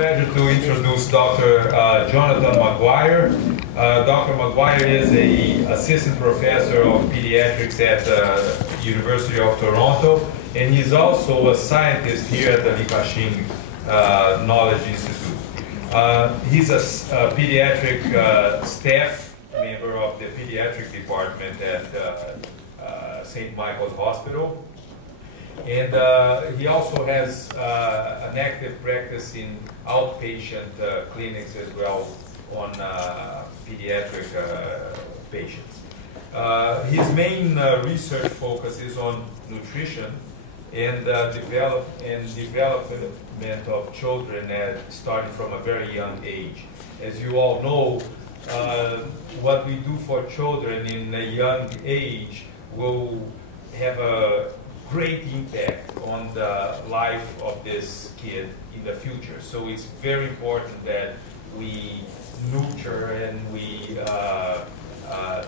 pleasure to introduce Dr. Jonathon Maguire. Dr. Maguire is an assistant professor of pediatrics at the University of Toronto, and he's also a scientist here at the Licaching Knowledge Institute. He's a pediatric staff member of the pediatric department at St. Michael's Hospital. And he also has an active practice in outpatient clinics as well on pediatric patients. His main research focus is on nutrition and development of children starting from a very young age. As you all know, what we do for children in a young age will have a great impact on the life of this kid in the future. So it's very important that we nurture and we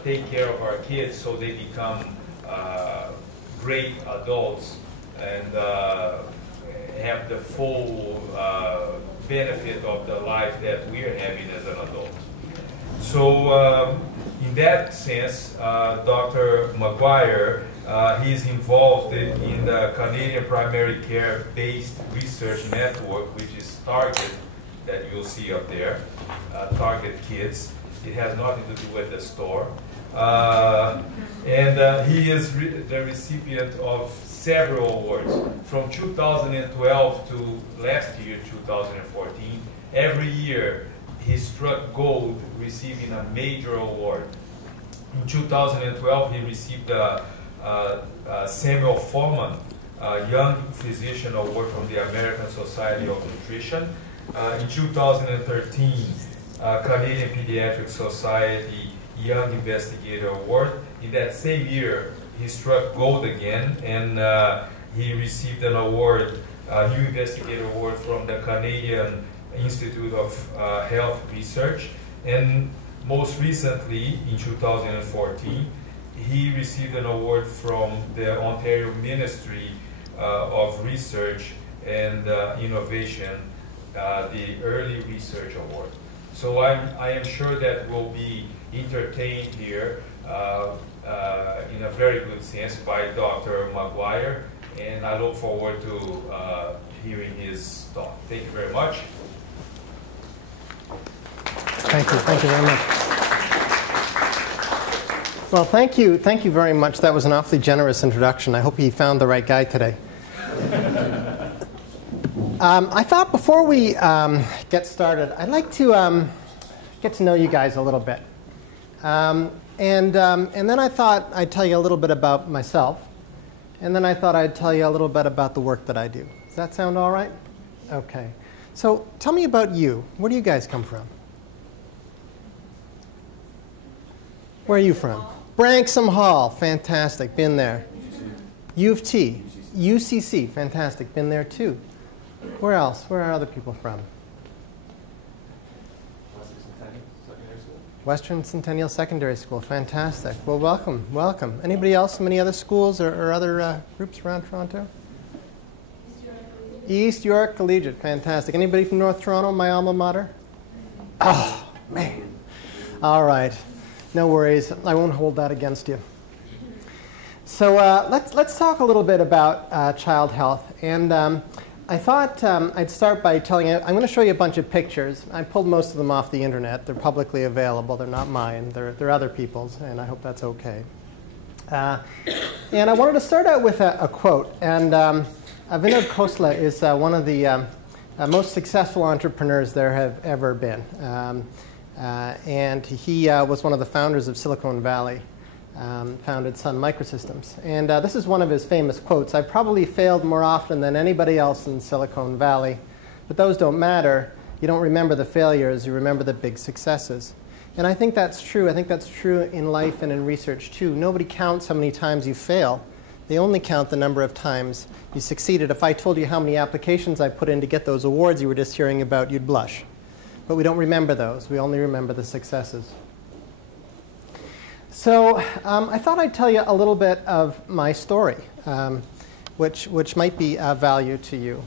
take care of our kids so they become great adults and have the full benefit of the life that we're having as an adult. So in that sense, Dr. Maguire, he's involved in the Canadian Primary Care-Based Research Network, which is Target, that you'll see up there, Target Kids. It has nothing to do with the store. And he is the recipient of several awards. From 2012 to last year, 2014, every year he struck gold, receiving a major award. In 2012, he received the Samuel Foreman Young Physician Award from the American Society of Nutrition. In 2013, Canadian Pediatric Society Young Investigator Award. In that same year, he struck gold again, and he received an award, a New Investigator Award from the Canadian Institute of Health Research. And most recently, in 2014, he received an award from the Ontario Ministry of Research and Innovation, the Early Research Award. So I am sure that we'll be entertained here in a very good sense by Dr. Maguire, and I look forward to hearing his talk. Thank you very much. Thank you very much. Well, thank you very much. That was an awfully generous introduction. I hope he found the right guy today. I thought before we get started, I'd like to get to know you guys a little bit. And then I thought I'd tell you a little bit about myself. And then I thought I'd tell you a little bit about the work that I do. Does that sound all right? Okay. So tell me about you. Where do you guys come from? Where are you from? Branksome Hall. Fantastic. Been there. U of T. UCC. Fantastic. Been there too. Where else? Where are other people from? Western Centennial Secondary School. Fantastic. Well, welcome. Welcome. Anybody else from any other schools or other groups around Toronto? East York Collegiate. Fantastic. Anybody from North Toronto, my alma mater? Oh, man. All right. No worries. I won't hold that against you. So let's talk a little bit about child health. And I thought I'd start by telling you, I'm going to show you a bunch of pictures. I pulled most of them off the internet. They're publicly available. They're not mine. They're other people's, and I hope that's okay. And I wanted to start out with a quote. And Vinod Khosla is one of the most successful entrepreneurs there have ever been. And he was one of the founders of Silicon Valley, founded Sun Microsystems. And this is one of his famous quotes. I probably failed more often than anybody else in Silicon Valley, but those don't matter. You don't remember the failures, you remember the big successes. And I think that's true. I think that's true in life and in research too. Nobody counts how many times you fail. They only count the number of times you succeeded. If I told you how many applications I put in to get those awards you were just hearing about, you'd blush. But we don't remember those. We only remember the successes. So I thought I'd tell you a little bit of my story, which might be of value to you.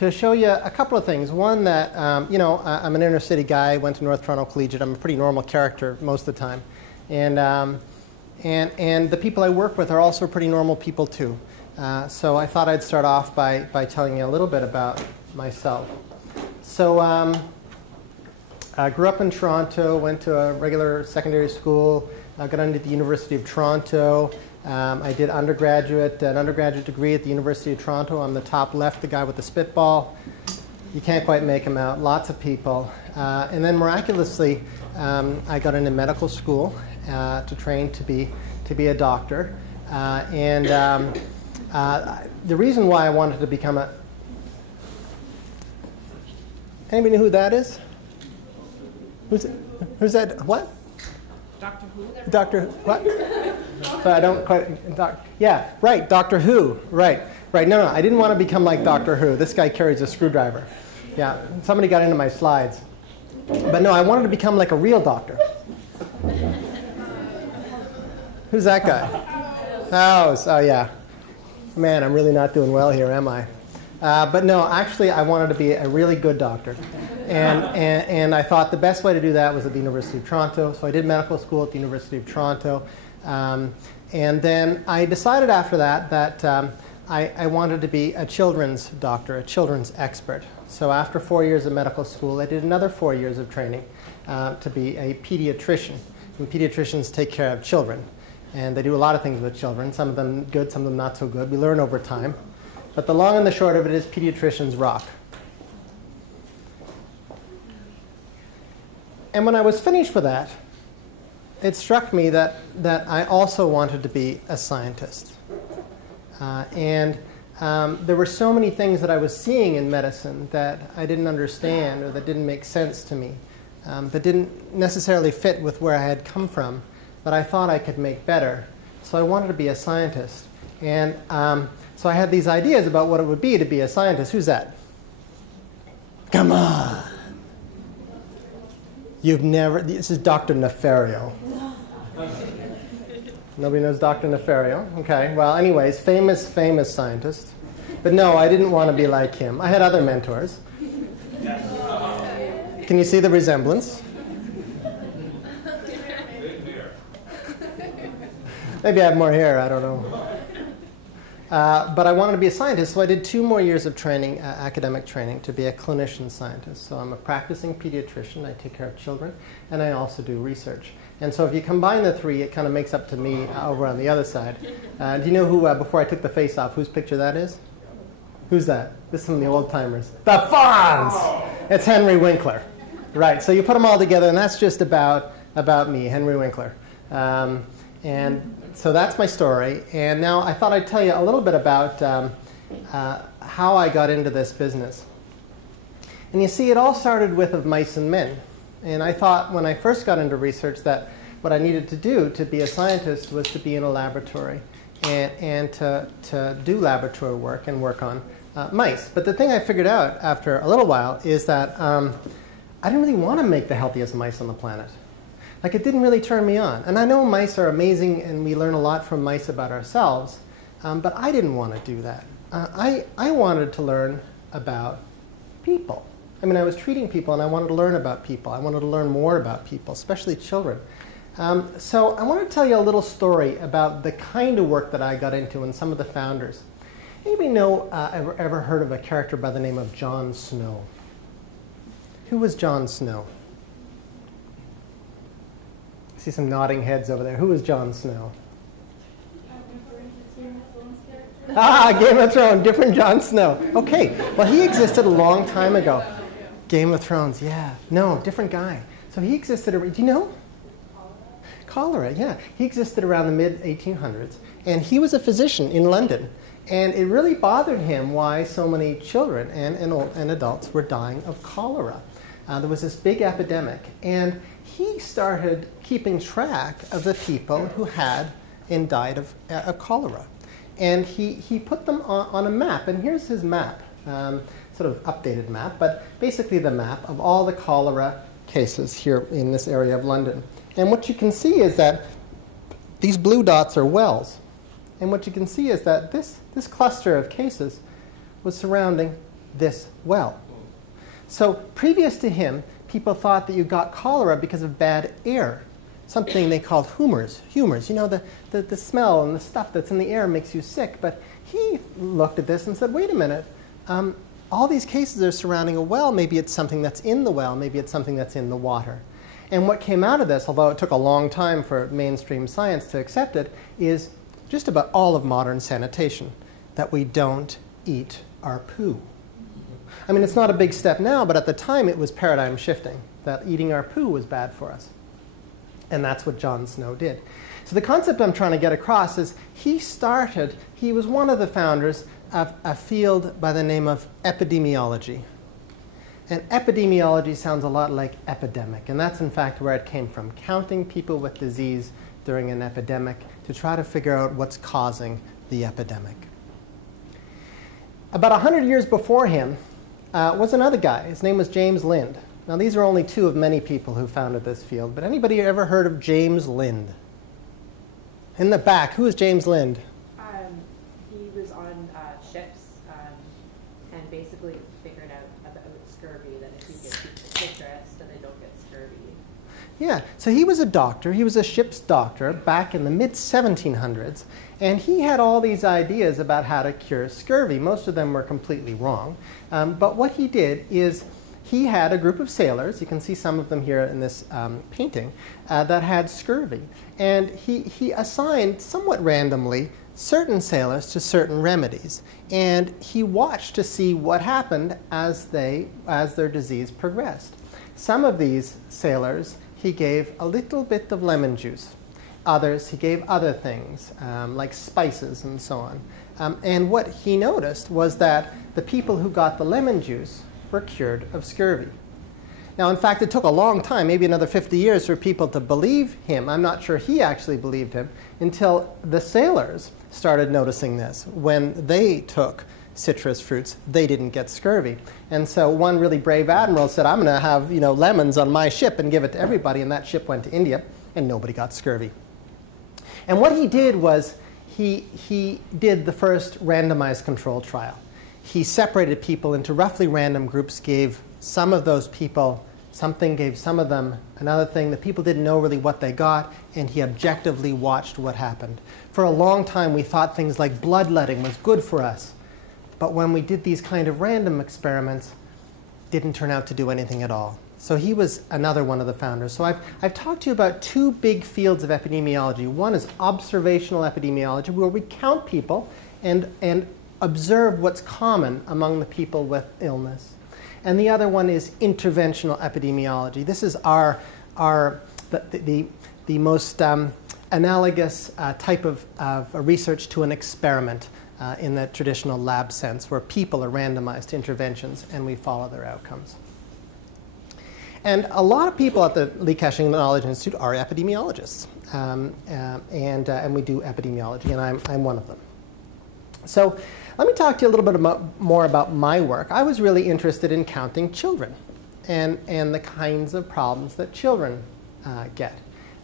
to show you a couple of things. One, that I'm an inner city guy, went to North Toronto Collegiate. I'm a pretty normal character most of the time. And the people I work with are also pretty normal people too. So I thought I'd start off by telling you a little bit about myself. So I grew up in Toronto, went to a regular secondary school, got into the University of Toronto. I did an undergraduate degree at the University of Toronto. I'm the top left, the guy with the spitball. You can't quite make him out. Lots of people. And then miraculously, I got into medical school to train to be a doctor. The reason why I wanted to become a... Anybody know who that is? Who's that? What? Doctor Who? Doctor what? So I don't quite... yeah, right, Doctor Who. Right. No, I didn't want to become like Doctor Who. This guy carries a screwdriver. Yeah, somebody got into my slides. But no, I wanted to become like a real doctor. Who's that guy? Oh, yeah. Man, I'm really not doing well here, am I? But no, actually, I wanted to be a really good doctor. And I thought the best way to do that was at the University of Toronto. So I did medical school at the University of Toronto. And then I decided after that I wanted to be a children's doctor, a children's expert. So after 4 years of medical school, I did another 4 years of training to be a pediatrician. And pediatricians take care of children. And they do a lot of things with children, some of them good, some of them not so good. We learn over time. But the long and the short of it is pediatricians rock. And when I was finished with that, it struck me that I also wanted to be a scientist. There were so many things that I was seeing in medicine that I didn't understand or that didn't make sense to me, that didn't necessarily fit with where I had come from, that I thought I could make better. So I wanted to be a scientist. And so I had these ideas about what it would be to be a scientist. Who's that? Come on. You've never, this is Dr. Nefario. Nobody knows Dr. Nefario? Okay, well, anyways, famous scientist. But no, I didn't want to be like him. I had other mentors. Can you see the resemblance? Maybe I have more hair, I don't know. But I wanted to be a scientist, so I did 2 more years of training, academic training, to be a clinician scientist. So I'm a practicing pediatrician. I take care of children, and I also do research. And so if you combine the 3, it kind of makes up to me over on the other side. Do you know who, before I took the face off, whose picture that is? Who's that? This is some of the old-timers. The Fonz! It's Henry Winkler. Right, so you put them all together, and that's just about me, Henry Winkler. And so that's my story. And now I thought I'd tell you a little bit about how I got into this business. And you see, it all started with of mice and men. And I thought when I first got into research that what I needed to do to be a scientist was to be in a laboratory and to do laboratory work and work on mice. But the thing I figured out after a little while is that I didn't really want to make the healthiest mice on the planet. Like, it didn't really turn me on. And I know mice are amazing, and we learn a lot from mice about ourselves, but I didn't want to do that. I wanted to learn about people. I mean, I was treating people, and I wanted to learn about people. I wanted to learn more about people, especially children. So I want to tell you a little story about the kind of work that I got into and some of the founders. Anybody know, ever heard of a character by the name of Jon Snow? Who was Jon Snow? I see some nodding heads over there. Who was Jon Snow? Game of Thrones, different Jon Snow. Okay, well, he existed a long time ago. Game of Thrones, yeah. No, different guy. So he existed, do you know? Cholera, yeah. He existed around the mid-1800s, and he was a physician in London. And it really bothered him why so many children and adults were dying of cholera. There was this big epidemic, and he started keeping track of the people who had and died of cholera. And he put them on a map, and here's his map, sort of updated map, but basically the map of all the cholera cases here in this area of London. And what you can see is that these blue dots are wells. And what you can see is that this cluster of cases was surrounding this well. So previous to him, people thought that you got cholera because of bad air, something they called humors. You know, the smell and the stuff that's in the air makes you sick. But he looked at this and said, wait a minute, all these cases are surrounding a well. Maybe it's something that's in the well. Maybe it's something that's in the water. And what came out of this, although it took a long time for mainstream science to accept it, is just about all of modern sanitation, that we don't eat our poo. I mean, it's not a big step now, but at the time it was paradigm shifting, that eating our poo was bad for us. And that's what John Snow did. So the concept I'm trying to get across is he was one of the founders of a field by the name of epidemiology. And epidemiology sounds a lot like epidemic, and that's in fact where it came from, counting people with disease during an epidemic to try to figure out what's causing the epidemic. About 100 years before him was another guy. His name was James Lind. Now these are only two of many people who founded this field, but anybody ever heard of James Lind? In the back, who is James Lind? He was on ships and basically figured out about scurvy, that if you give people citrus, then they don't get scurvy. Yeah, so he was a doctor. He was a ship's doctor back in the mid-1700s, and he had all these ideas about how to cure scurvy. Most of them were completely wrong, but what he did is he had a group of sailors, you can see some of them here in this painting, that had scurvy. And he assigned, somewhat randomly, certain sailors to certain remedies. And he watched to see what happened as their disease progressed. Some of these sailors, he gave a little bit of lemon juice. Others, he gave other things, like spices and so on. And what he noticed was that the people who got the lemon juice were cured of scurvy. Now, in fact, it took a long time, maybe another 50 years, for people to believe him. I'm not sure he actually believed him until the sailors started noticing this. When they took citrus fruits, they didn't get scurvy. And so one really brave admiral said, I'm going to have lemons on my ship and give it to everybody. And that ship went to India, and nobody got scurvy. And what he did was he did the first randomized control trial. He separated people into roughly random groups, gave some of those people something, gave some of them another thing. The people didn't know really what they got, and he objectively watched what happened. For a long time, we thought things like bloodletting was good for us. But when we did these kind of random experiments, it didn't turn out to do anything at all. So he was another one of the founders. So I've talked to you about two big fields of epidemiology. One is observational epidemiology, where we count people and observe what's common among the people with illness. And the other one is interventional epidemiology. This is the most analogous type of research to an experiment in the traditional lab sense, where people are randomized to interventions and we follow their outcomes. And a lot of people at the Lee Cushing Knowledge Institute are epidemiologists, and we do epidemiology, and I'm one of them. So let me talk to you a little bit more about my work. I was really interested in counting children and the kinds of problems that children get.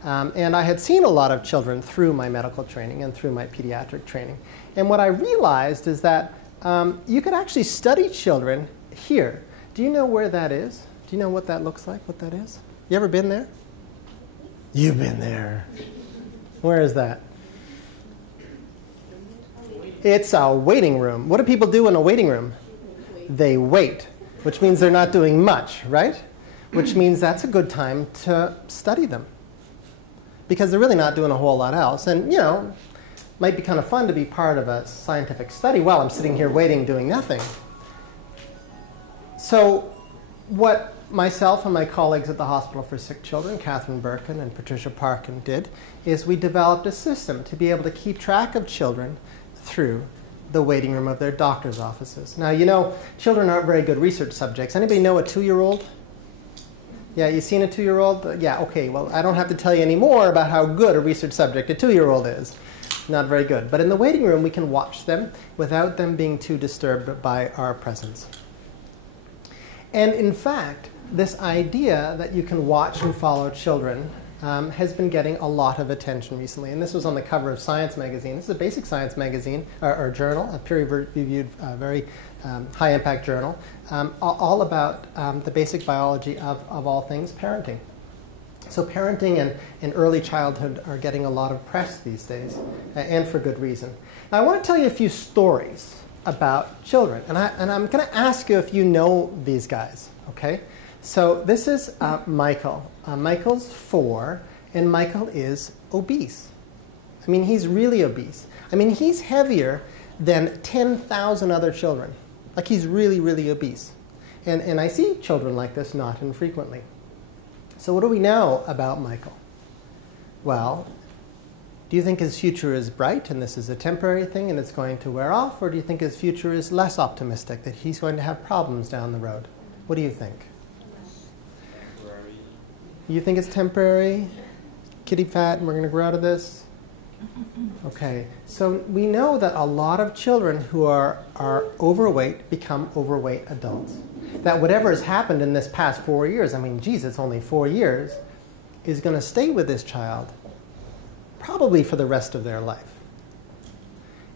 And I had seen a lot of children through my medical training and through my pediatric training. And what I realized is that you could actually study children here. Do you know where that is? Do you know what that looks like, what that is? You ever been there? You've been there. Where is that? It's a waiting room. What do people do in a waiting room? They wait, which means they're not doing much, right? Which means that's a good time to study them, because they're really not doing a whole lot else. And, might be kind of fun to be part of a scientific study while I'm sitting here waiting, doing nothing. So what myself and my colleagues at the Hospital for Sick Children, Catherine Birkin and Patricia Parkin, did is we developed a system to be able to keep track of children through the waiting room of their doctor's offices. Now, children aren't very good research subjects. Anybody know a 2-year-old? Yeah, you seen a 2-year-old? Yeah, okay, well, I don't have to tell you any more about how good a research subject a 2-year-old is. Not very good. But in the waiting room, we can watch them without them being too disturbed by our presence. And in fact, this idea that you can watch and follow children has been getting a lot of attention recently. And this was on the cover of Science magazine. This is a basic science magazine, or journal, a peer-reviewed, very high-impact journal, all about the basic biology of all things parenting. So parenting and early childhood are getting a lot of press these days, and for good reason. Now, I want to tell you a few stories about children, and I'm going to ask you if you know these guys, okay? So this is Michael. Michael's 4, and Michael is obese. I mean, he's really obese. I mean, he's heavier than 10,000 other children. Like, he's really, really obese. And I see children like this not infrequently. So what do we know about Michael? Well, do you think his future is bright and this is a temporary thing and it's going to wear off? Or do you think his future is less optimistic, that he's going to have problems down the road? What do you think? Temporary. You think it's temporary? Kitty fat and we're going to grow out of this? Okay, so we know that a lot of children who are overweight become overweight adults. That whatever has happened in this past 4 years, I mean, geez, it's only 4 years, is going to stay with this child probably for the rest of their life.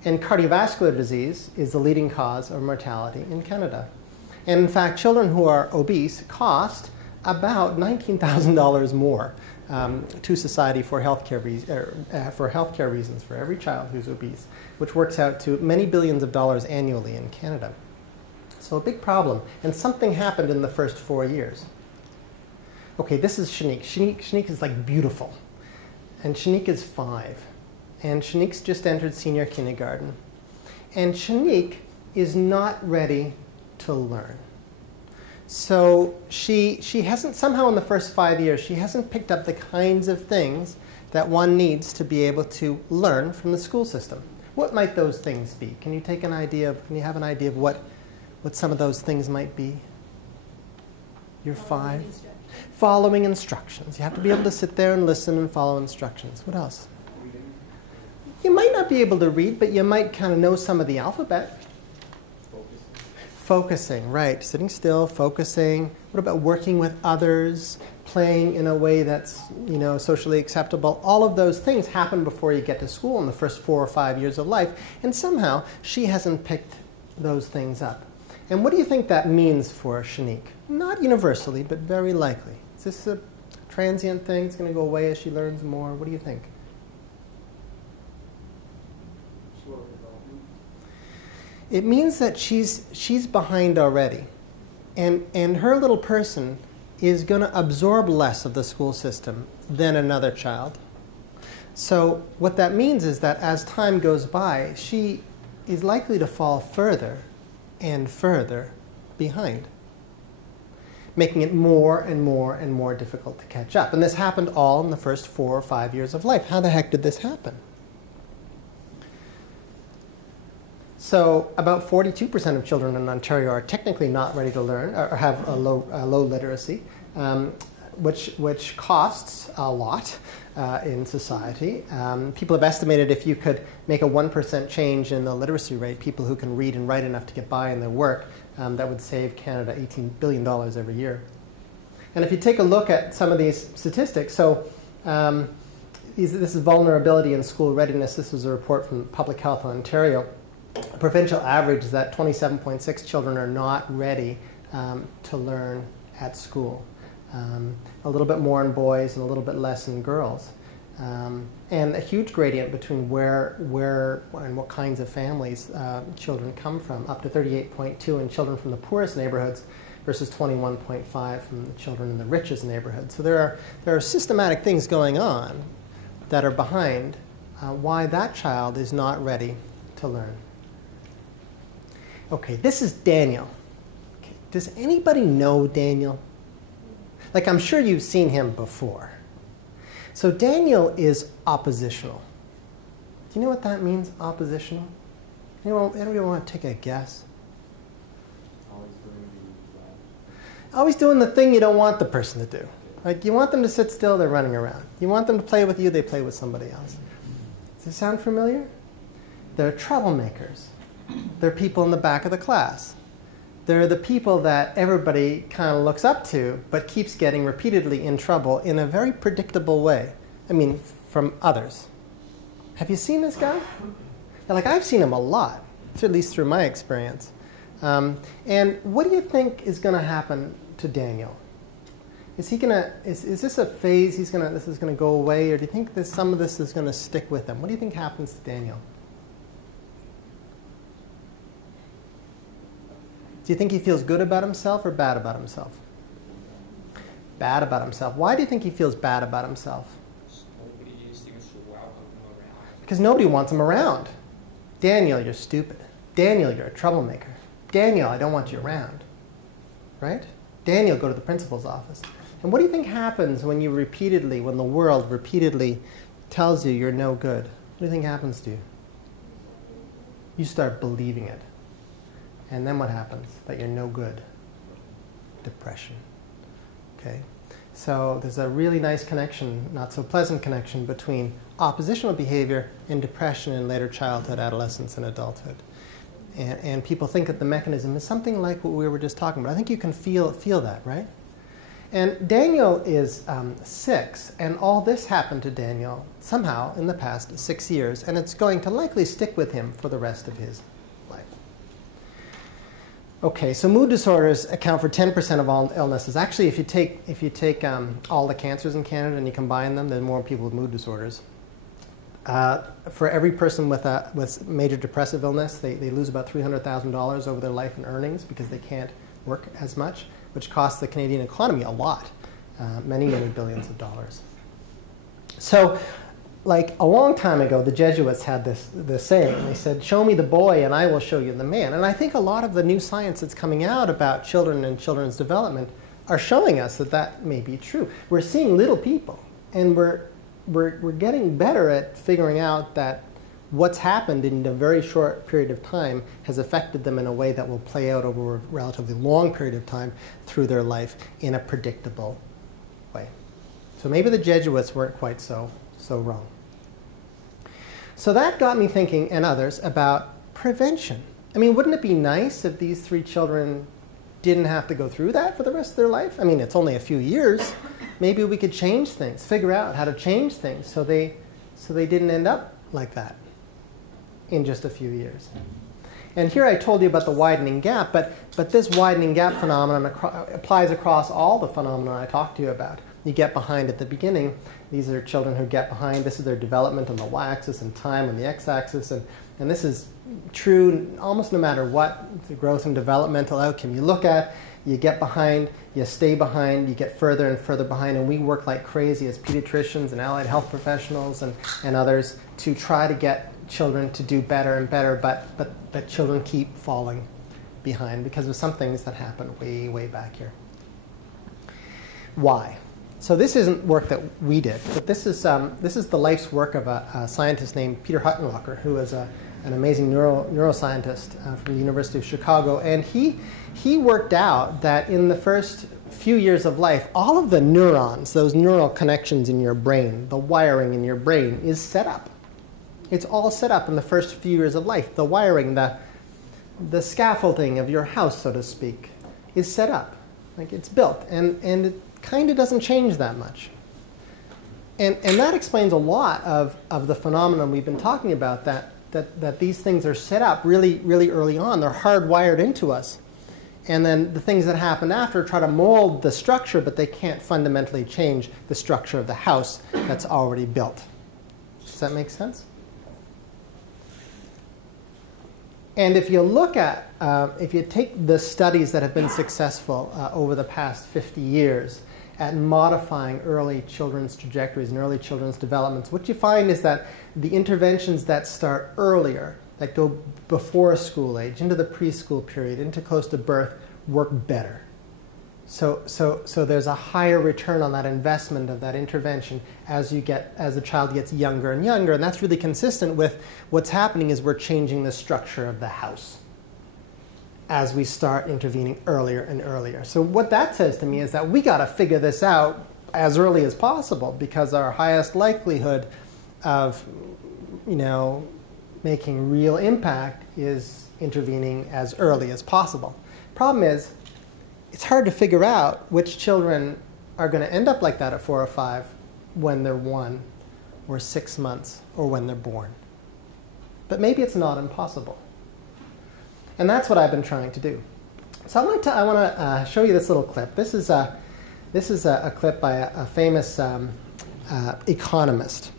And cardiovascular disease is the leading cause of mortality in Canada. And in fact, children who are obese cost about $19,000 more to society for healthcare reasons for every child who's obese, which works out to many billions of dollars annually in Canada. So a big problem. And something happened in the first 4 years. Okay, this is Shanique. Shanique is like beautiful. And Shanique is 5. And Shanique's just entered senior kindergarten. And Shanique is not ready to learn. So she hasn't, somehow in the first 5 years, she hasn't picked up the kinds of things that one needs to be able to learn from the school system. What might those things be? Can you have an idea of what some of those things might be? You're 5. Following instructions. You have to be able to sit there and listen and follow instructions. What else? Reading. You might not be able to read, but you might kind of know some of the alphabet. Focusing, right. Sitting still, focusing. What about working with others, playing in a way that's, socially acceptable? All of those things happen before you get to school in the first 4 or 5 years of life. And somehow, she hasn't picked those things up. And what do you think that means for Shanique? Not universally, but very likely. Is this a transient thing? It's going to go away as she learns more? What do you think? It means that she's behind already. And her little person is going to absorb less of the school system than another child. So what that means is that as time goes by, she is likely to fall further and further behind, making it more and more and more difficult to catch up. And this happened all in the first 4 or 5 years of life. How the heck did this happen? So about 42% of children in Ontario are technically not ready to learn or have a low literacy, which costs a lot in society. People have estimated if you could make a 1% change in the literacy rate, people who can read and write enough to get by in their work, that would save Canada $18 billion every year. And if you take a look at some of these statistics, so this is vulnerability in school readiness. This was a report from Public Health Ontario. The provincial average is that 27.6 children are not ready to learn at school. A little bit more in boys and a little bit less in girls. And a huge gradient between where and what kinds of families children come from, up to 38.2 in children from the poorest neighborhoods versus 21.5 from the children in the richest neighborhoods. So there are systematic things going on that are behind why that child is not ready to learn. Okay, this is Daniel. Okay, does anybody know Daniel? Like, I'm sure you've seen him before. So Daniel is oppositional. Do you know what that means, oppositional? Anybody want to take a guess? Always doing the thing you don't want the person to do. Like, you want them to sit still, they're running around. You want them to play with you, they play with somebody else. Does it sound familiar? They're troublemakers. They're people in the back of the class. They're the people that everybody kind of looks up to, but keeps getting repeatedly in trouble in a very predictable way. I mean, from others. Have you seen this guy? Like, I've seen him a lot, at least through my experience. And what do you think is going to happen to Daniel? Is he gonna? Is this a phase? This is gonna go away, or do you think that some of this is going to stick with him? What do you think happens to Daniel? Do you think he feels good about himself or bad about himself? Bad about himself. Why do you think he feels bad about himself? Nobody seems to welcome him around. Because nobody wants him around. Daniel, you're stupid. Daniel, you're a troublemaker. Daniel, I don't want you around. Right? Daniel, go to the principal's office. And what do you think happens when the world repeatedly tells you you're no good? What do you think happens to you? You start believing it. And then what happens? That you're no good. Depression. Okay? So there's a really nice connection, not so pleasant connection, between oppositional behavior and depression in later childhood, adolescence, and adulthood. And people think that the mechanism is something like what we were just talking about. I think you can feel that, right? And Daniel is 6, and all this happened to Daniel somehow in the past 6 years, and it's going to likely stick with him for the rest of his life. Okay, so mood disorders account for 10% of all illnesses. Actually, if you take all the cancers in Canada and you combine them, there's more people with mood disorders. For every person with major depressive illness, they lose about $300,000 over their life in earnings because they can't work as much, which costs the Canadian economy a lot, many, many billions of dollars. So, like a long time ago, the Jesuits had this saying. They said, "Show me the boy and I will show you the man." And I think a lot of the new science that's coming out about children and children's development are showing us that may be true. We're seeing little people, and we're getting better at figuring out that what's happened in a very short period of time has affected them in a way that will play out over a relatively long period of time through their life in a predictable way. So maybe the Jesuits weren't quite so wrong. So that got me thinking, and others, about prevention. I mean, wouldn't it be nice if these 3 children didn't have to go through that for the rest of their life? I mean, it's only a few years. Maybe we could change things, figure out how to change things so they didn't end up like that in just a few years. And here I told you about the widening gap, but this widening gap phenomenon applies across all the phenomena I talked to you about. You get behind at the beginning. These are children who get behind. This is their development on the y-axis and time on the x-axis. And this is true almost no matter what the growth and developmental outcome you look at. You get behind, you stay behind, you get further and further behind, and we work like crazy as pediatricians and allied health professionals and others to try to get children to do better and better, but children keep falling behind because of some things that happen way, way back here. Why? So this isn't work that we did, but this is the life's work of a scientist named Peter Huttenlocher, who is an amazing neuroscientist from the University of Chicago, and he worked out that in the first few years of life, all of the neurons, those neural connections in your brain, the wiring in your brain, is set up. It's all set up in the first few years of life. The wiring, the scaffolding of your house, so to speak, is set up. Like it's built, and it kind of doesn't change that much. And that explains a lot of the phenomenon we've been talking about, that these things are set up really, really early on. They're hardwired into us. And then the things that happen after try to mold the structure, but they can't fundamentally change the structure of the house that's already built. Does that make sense? And if you look at, if you take the studies that have been successful over the past 50 years at modifying early children's trajectories and early children's developments, what you find is that the interventions that start earlier, that go before school age, into the preschool period, into close to birth, work better. So there's a higher return on that investment of that intervention as the child gets younger and younger, and that's really consistent with what's happening is we're changing the structure of the house as we start intervening earlier and earlier. So what that says to me is that we got to figure this out as early as possible, because our highest likelihood of, making real impact is intervening as early as possible. problem is, it's hard to figure out which children are going to end up like that at 4 or 5 when they're 1 or 6 months or when they're born. But maybe it's not impossible. And that's what I've been trying to do. So I want to show you this little clip. This is a clip by a famous economist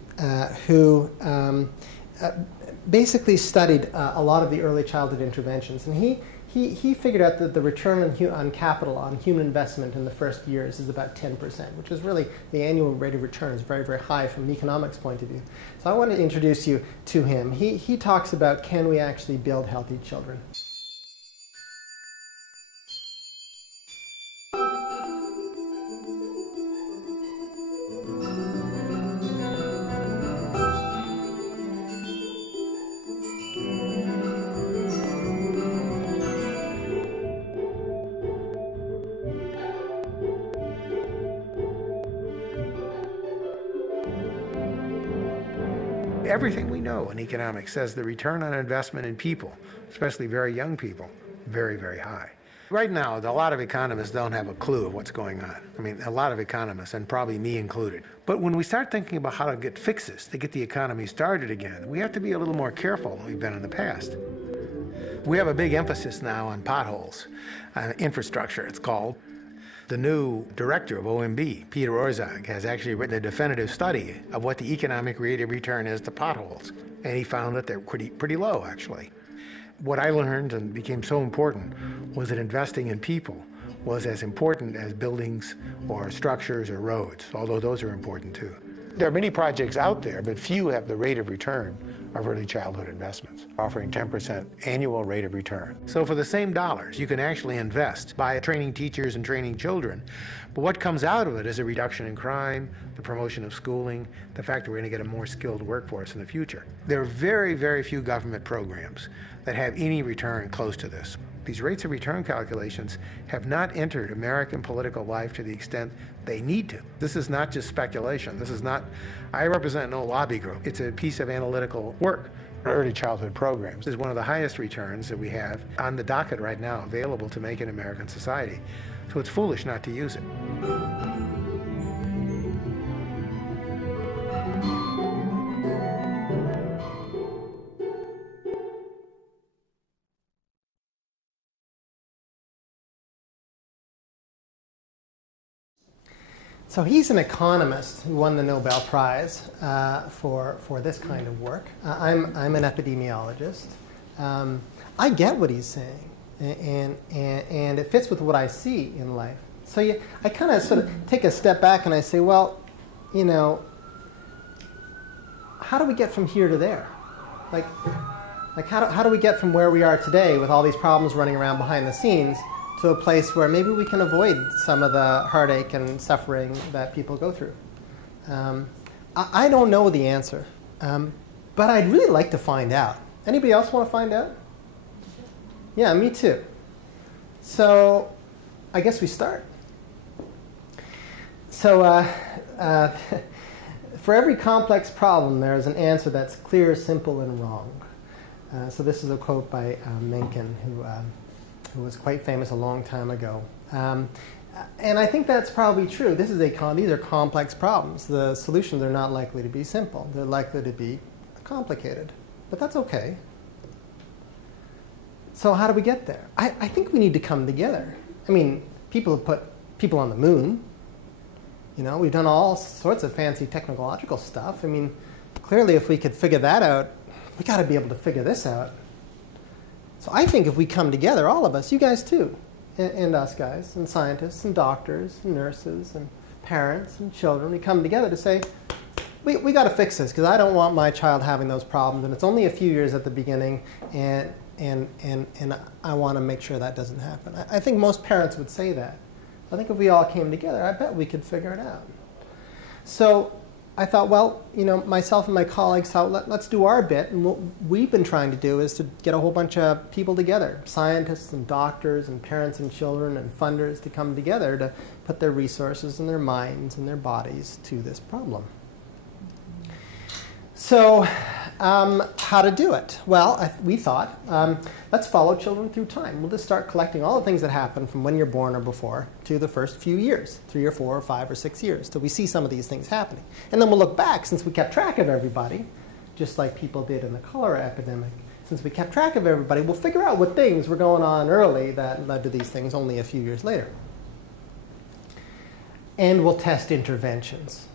who basically studied a lot of the early childhood interventions. And he figured out that the return on capital on human investment in the first years is about 10%, which is really, the annual rate of return is very, very high from an economics point of view. So I want to introduce you to him. He talks about, can we actually build healthy children? Everything we know in economics says the return on investment in people, especially very young people, very, very high. Right now, a lot of economists don't have a clue of what's going on. I mean, a lot of economists, and probably me included. But when we start thinking about how to get fixes to get the economy started again, we have to be a little more careful than we've been in the past. We have a big emphasis now on potholes, infrastructure it's called. The new director of OMB, Peter Orszag, has actually written a definitive study of what the economic rate of return is to potholes. And he found that they're pretty low, actually. What I learned and became so important was that investing in people was as important as buildings or structures or roads, although those are important too. There are many projects out there, but few have the rate of return of early childhood investments, offering 10% annual rate of return. So for the same dollars, you can actually invest by training teachers and training children. But what comes out of it is a reduction in crime, the promotion of schooling, the fact that we're going to get a more skilled workforce in the future. There are very, very few government programs that have any return close to this. These rates of return calculations have not entered American political life to the extent they need to. This is not just speculation. This is not, I represent no lobby group. It's a piece of analytical work. Early childhood programs is one of the highest returns that we have on the docket right now available to make in American society. So it's foolish not to use it. So he's an economist who won the Nobel Prize for this kind of work. I'm an epidemiologist. I get what he's saying, and it fits with what I see in life. So I kind of sort of take a step back and I say, well, you know, how do we get from here to there? Like how do we get from where we are today with all these problems running around behind the scenes to a place where maybe we can avoid some of the heartache and suffering that people go through? I don't know the answer, but I'd really like to find out. Anybody else want to find out? Yeah, me too. So I guess we start. So for every complex problem, there is an answer that's clear, simple, and wrong. So this is a quote by Mencken, who was quite famous a long time ago. And I think that's probably true. These are complex problems. The solutions are not likely to be simple. They're likely to be complicated. But that's okay. So how do we get there? I think we need to come together. I mean, people have put people on the moon. You know, we've done all sorts of fancy technological stuff. I mean, clearly if we could figure that out, we got to be able to figure this out. So I think if we come together, all of us, you guys too, and us guys, and scientists, and doctors, and nurses, and parents, and children, we come together to say, we got to fix this, because I don't want my child having those problems, and it's only a few years at the beginning, and I want to make sure that doesn't happen. I think most parents would say that. I think if we all came together, I bet we could figure it out. So I thought, well, you know, myself and my colleagues thought, let's do our bit. And what we've been trying to do is to get a whole bunch of people together, scientists and doctors and parents and children and funders to come together to put their resources and their minds and their bodies to this problem. So How to do it? Well, we thought, let's follow children through time. We'll just start collecting all the things that happen from when you're born or before to the first few years, 3 or 4 or 5 or 6 years, till we see some of these things happening. And then we'll look back, since we kept track of everybody, just like people did in the cholera epidemic. Since we kept track of everybody, we'll figure out what things were going on early that led to these things only a few years later. And we'll test interventions.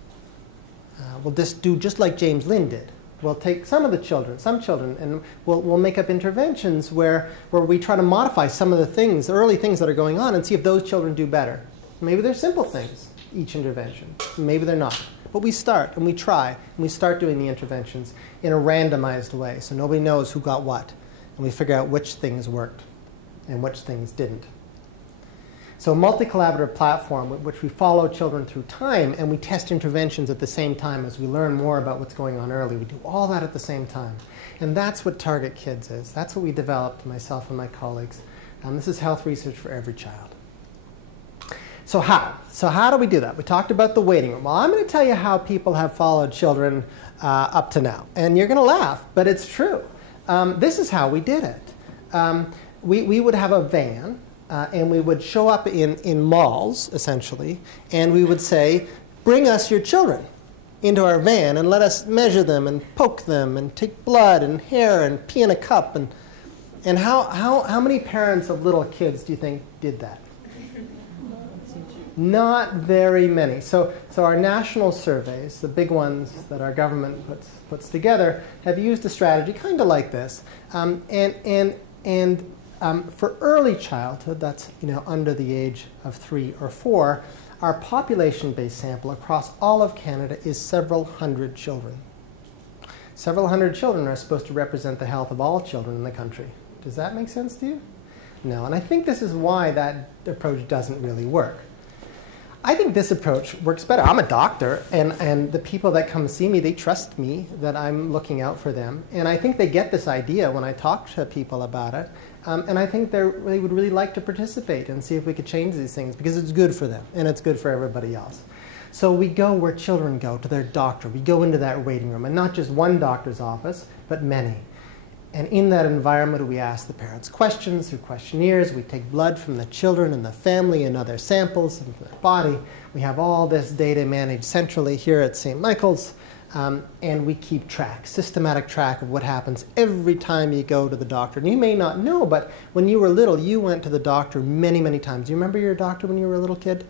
We'll just do just like James Lynn did. We'll take some children, and we'll make up interventions where we try to modify some of the things, the early things that are going on, and see if those children do better. Maybe they're simple things, each intervention. Maybe they're not. But we start, and we try, and we start doing the interventions in a randomized way, so nobody knows who got what. And we figure out which things worked and which things didn't. So a multi-collaborative platform in which we follow children through time, and we test interventions at the same time as we learn more about what's going on early. We do all that at the same time. And that's what Target Kids is. That's what we developed, myself and my colleagues. This is health research for every child. So how? So how do we do that? We talked about the waiting room. Well, I'm going to tell you how people have followed children up to now. And you're going to laugh, but it's true. This is how we did it. We would have a van, and we would show up in malls, essentially, and we would say, bring us your children into our van and let us measure them and poke them and take blood and hair and pee in a cup. And how many parents of little kids do you think did that? Not very many. So our national surveys, the big ones that our government puts together, have used a strategy kind of like this. For early childhood, that's under the age of 3 or 4, our population-based sample across all of Canada is several hundred children. Several hundred children are supposed to represent the health of all children in the country. Does that make sense to you? No, and I think this is why that approach doesn't really work. I think this approach works better. I'm a doctor, and the people that come see me, they trust me that I'm looking out for them. And I think they get this idea when I talk to people about it. And I think they would really like to participate and see if we could change these things, because it's good for them, and it's good for everybody else. So we go where children go, to their doctor. We go into that waiting room, and not just one doctor's office, but many. And in that environment, we ask the parents questions through questionnaires. We take blood from the children and the family and other samples from their body. We have all this data managed centrally here at St. Michael's. And we keep track, systematic track of what happens every time you go to the doctor. And you may not know, but when you were little, you went to the doctor many, many times. Do you remember your doctor when you were a little kid?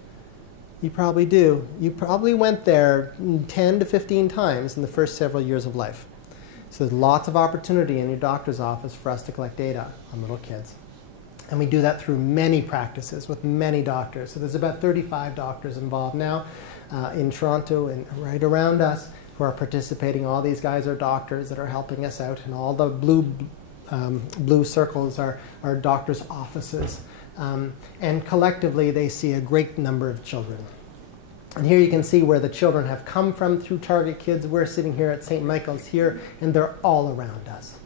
You probably do. You probably went there 10 to 15 times in the first several years of life. So there's lots of opportunity in your doctor's office for us to collect data on little kids. And we do that through many practices with many doctors. So there's about 35 doctors involved now in Toronto and right around us who are participating. All these guys are doctors that are helping us out, and all the blue circles are doctors' offices. And collectively, they see a great number of children. And here you can see where the children have come from through Target Kids. We're sitting here at St. Michael's here, and they're all around us.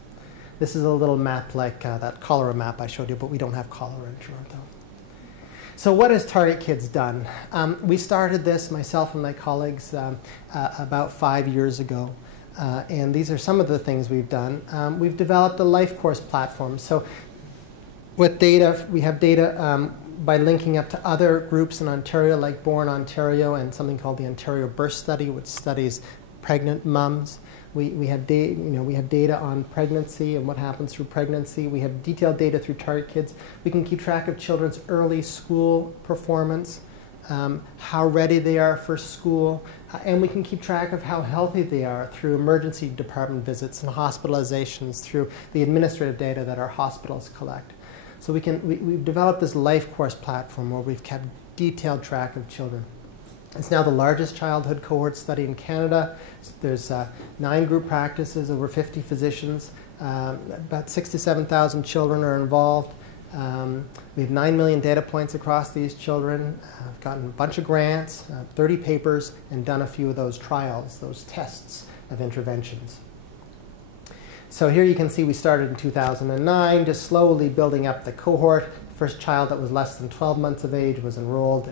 This is a little map like that cholera map I showed you, but we don't have cholera in Toronto. So what has Target Kids done? We started this, myself and my colleagues, about 5 years ago. And these are some of the things we've done. We've developed a LifeCourse platform. So with data, we have data by linking up to other groups in Ontario, like Born Ontario and something called the Ontario Birth Study, which studies pregnant mums. We have data on pregnancy and what happens through pregnancy. We have detailed data through Target Kids. We can keep track of children's early school performance, how ready they are for school, and we can keep track of how healthy they are through emergency department visits and hospitalizations, through the administrative data that our hospitals collect. So we've developed this LifeCourse platform where we've kept detailed track of children. It's now the largest childhood cohort study in Canada. There's 9 group practices, over 50 physicians. About 67,000 children are involved. We have 9 million data points across these children. I've gotten a bunch of grants, 30 papers, and done a few of those trials, those tests of interventions. So here you can see we started in 2009, just slowly building up the cohort. The first child that was less than 12 months of age was enrolled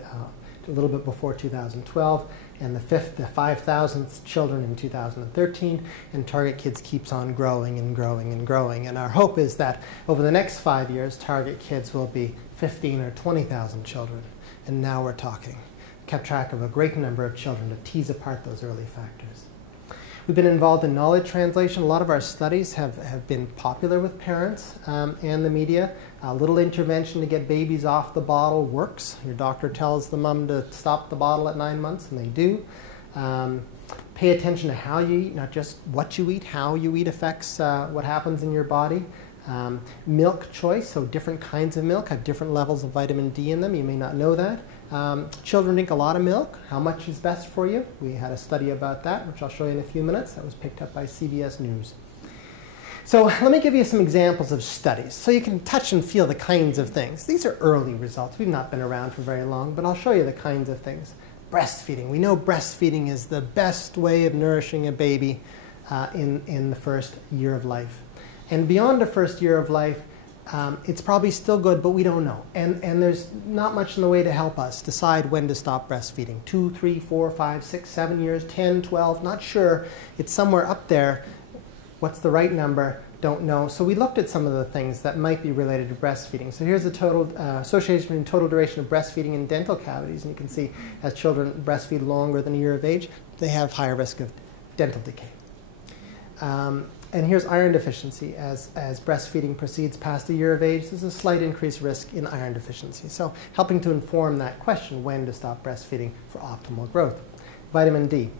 a little bit before 2012, and the 5,000th children in 2013, and Target Kids keeps on growing and growing and growing. And our hope is that over the next 5 years, Target Kids will be 15 or 20,000 children. And now we're talking. Kept track of a great number of children to tease apart those early factors. We've been involved in knowledge translation. A lot of our studies have been popular with parents and the media. A little intervention to get babies off the bottle works. Your doctor tells the mom to stop the bottle at 9 months, and they do. Pay attention to how you eat, not just what you eat. How you eat affects what happens in your body. Milk choice, so different kinds of milk have different levels of vitamin D in them. You may not know that. Children drink a lot of milk. How much is best for you? We had a study about that, which I'll show you in a few minutes. That was picked up by CBS News. So let me give you some examples of studies so you can touch and feel the kinds of things. These are early results. We've not been around for very long, but I'll show you the kinds of things. Breastfeeding. We know breastfeeding is the best way of nourishing a baby in the first year of life. And beyond the first year of life, it's probably still good, but we don't know. And there's not much in the way to help us decide when to stop breastfeeding. 2, 3, 4, 5, 6, 7 years, 10, 12, not sure. It's somewhere up there. What's the right number? Don't know. So we looked at some of the things that might be related to breastfeeding. So here's the total association between total duration of breastfeeding and dental cavities. And you can see as children breastfeed longer than a year of age, they have higher risk of dental decay. And here's iron deficiency. As breastfeeding proceeds past a year of age, there's a slight increased risk in iron deficiency. So helping to inform that question, when to stop breastfeeding for optimal growth. Vitamin D.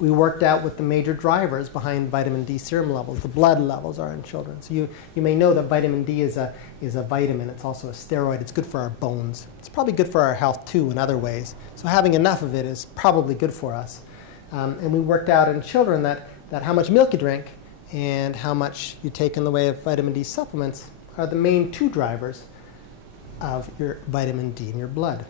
We worked out what the major drivers behind vitamin D serum levels, the blood levels are in children. So you may know that vitamin D is a vitamin. It's also a steroid. It's good for our bones. It's probably good for our health too in other ways. So having enough of it is probably good for us. And we worked out in children that how much milk you drink and how much you take in the way of vitamin D supplements are the main two drivers of your vitamin D in your blood.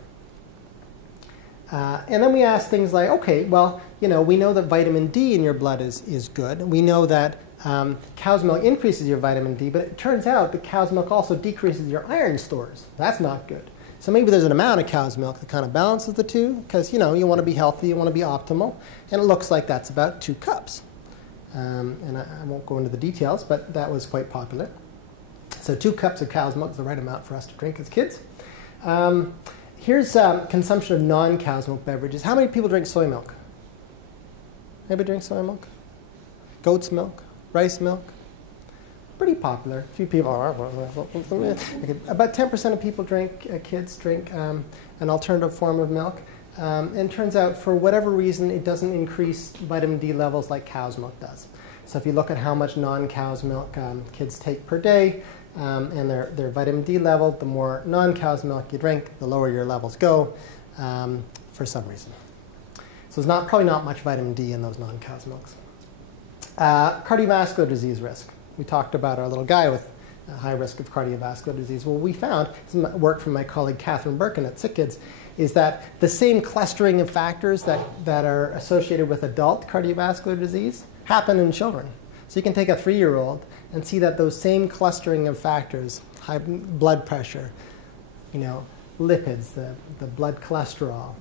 And then we asked things like, okay, well, we know that vitamin D in your blood is good. We know that cow's milk increases your vitamin D, but it turns out that cow's milk also decreases your iron stores. That's not good. So maybe there's an amount of cow's milk that kind of balances the two, because you want to be healthy, you want to be optimal, and it looks like that's about 2 cups. And I won't go into the details, but that was quite popular. So 2 cups of cow's milk is the right amount for us to drink as kids. Here's consumption of non-cow's milk beverages. How many people drink soy milk? Anybody drink soy milk? Goat's milk? Rice milk? Pretty popular. A few people are. About 10% of people kids drink an alternative form of milk. And it turns out, for whatever reason, it doesn't increase vitamin D levels like cow's milk does. So if you look at how much non-cow's milk kids take per day and their vitamin D level, the more non-cow's milk you drink, the lower your levels go for some reason. So there's probably not much vitamin D in those non-cow's milks. Cardiovascular disease risk. We talked about our little guy with a high risk of cardiovascular disease. Well, we found, this is work from my colleague Catherine Birkin at Sick Kids, is that the same clustering of factors that are associated with adult cardiovascular disease happen in children. So you can take a 3-year-old and see that those same clustering of factors, high blood pressure, lipids, the blood cholesterol,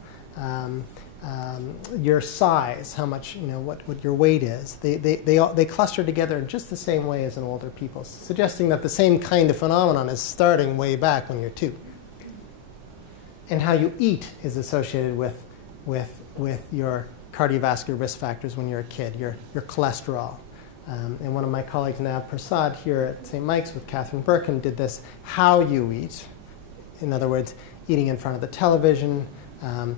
your size, how much, what your weight is, they cluster together in just the same way as in older people, suggesting that the same kind of phenomenon is starting way back when you're 2. And how you eat is associated with your cardiovascular risk factors when you're a kid, your cholesterol. And one of my colleagues, Nav Prasad, here at St. Mike's with Catherine Birkin, did this how you eat. In other words, eating in front of the television,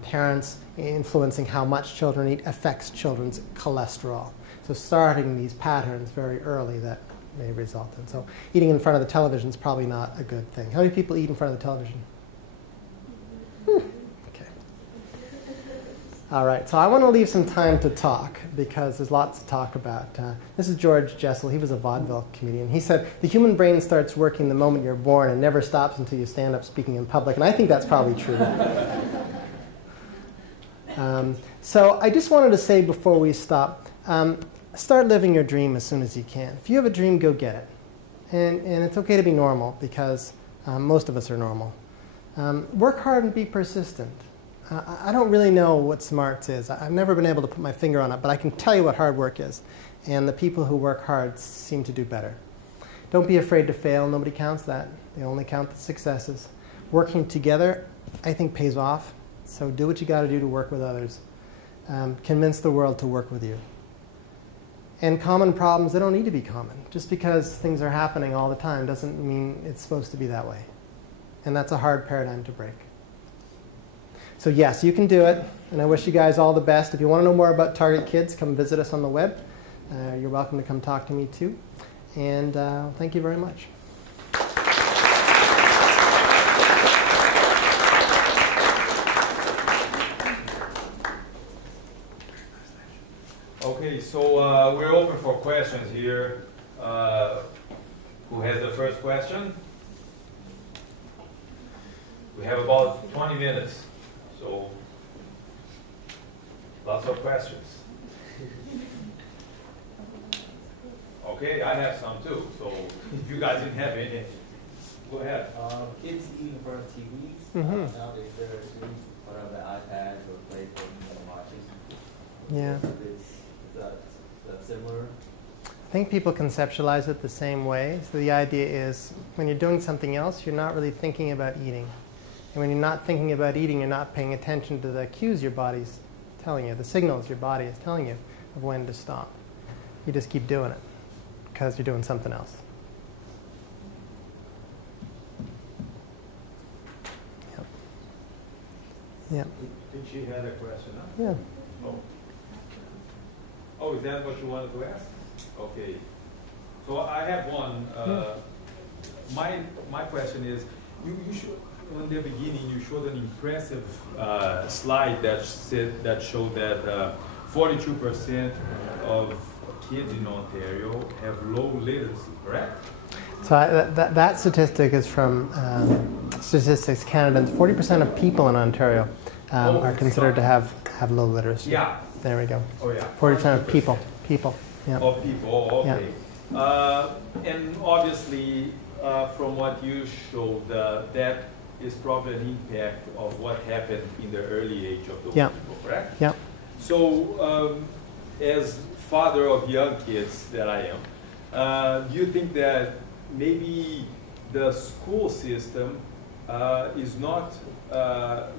parents influencing how much children eat affects children's cholesterol. So starting these patterns very early that may result in. So eating in front of the television is probably not a good thing. How many people eat in front of the television? Okay. All right, so I want to leave some time to talk because there's lots to talk about. This is George Jessel. He was a vaudeville comedian. He said, the human brain starts working the moment you're born and never stops until you stand up speaking in public. And I think that's probably true. So I just wanted to say before we stop, start living your dream as soon as you can. If you have a dream, go get it. And it's okay to be normal because most of us are normal. Work hard and be persistent. I don't really know what smarts is. I've never been able to put my finger on it, but I can tell you what hard work is. And the people who work hard seem to do better. Don't be afraid to fail. Nobody counts that. They only count the successes. Working together, I think, pays off. So do what you got to do to work with others. Convince the world to work with you. And common problems, they don't need to be common. Just because things are happening all the time doesn't mean it's supposed to be that way. And that's a hard paradigm to break. So yes, you can do it, and I wish you guys all the best. If you want to know more about Target Kids, come visit us on the web. You're welcome to come talk to me too. And thank you very much. Okay, so we're open for questions here. Who has the first question? We have about 20 minutes. So, lots of questions. Okay, I have some too. So, if you guys didn't have any, go ahead. Kids eat in front of TVs. Nowadays, they're doing whatever the iPads or PlayStation and watches. Yeah. Is that similar? I think people conceptualize it the same way. So the idea is when you're doing something else, you're not really thinking about eating. And when you're not thinking about eating, you're not paying attention to the cues your body's telling you, the signals your body is telling you of when to stop. You just keep doing it because you're doing something else. Yep. Yep. Did she have a question? Huh? Yeah. Oh, is that what you wanted to ask? Okay. So I have one. My question is, you should. In the beginning, you showed an impressive slide that showed that 42% of kids in Ontario have low literacy, correct? So that statistic is from Statistics Canada. 40% of people in Ontario are considered to have low literacy. Yeah. There we go. Oh yeah. 40% of people. Yeah. Of people. Oh, okay. Yeah. And obviously, from what you showed, that is probably an impact of what happened in the early age of those people, correct? Yeah. So, as father of young kids that I am, do you think that maybe the school system is not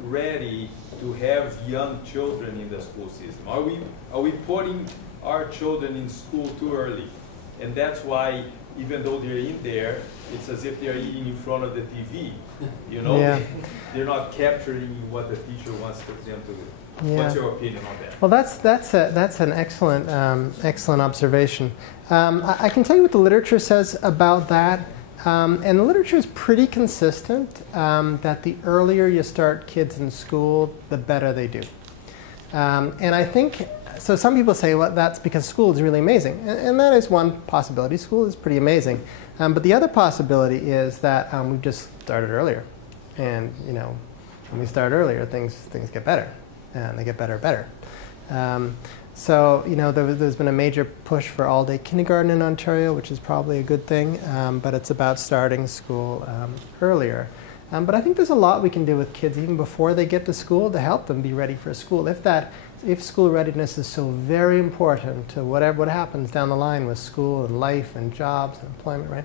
ready to have young children in the school system? Are we putting our children in school too early? And that's why, even though they're in there, it's as if they're eating in front of the TV. You know, they're not capturing what the teacher wants them to do. Yeah. What's your opinion on that? Well, that's an excellent excellent observation. I can tell you what the literature says about that, and the literature is pretty consistent that the earlier you start kids in school, the better they do. And I think. So some people say, well, that's because school is really amazing. And that is one possibility. School is pretty amazing. But the other possibility is that we've just started earlier. And, you know, when we start earlier, things get better. And they get better and better. So, you know, there's been a major push for all-day kindergarten in Ontario, which is probably a good thing. But it's about starting school earlier. But I think there's a lot we can do with kids even before they get to school to help them be ready for school. If school readiness is so very important to what happens down the line with school and life and jobs and employment, right?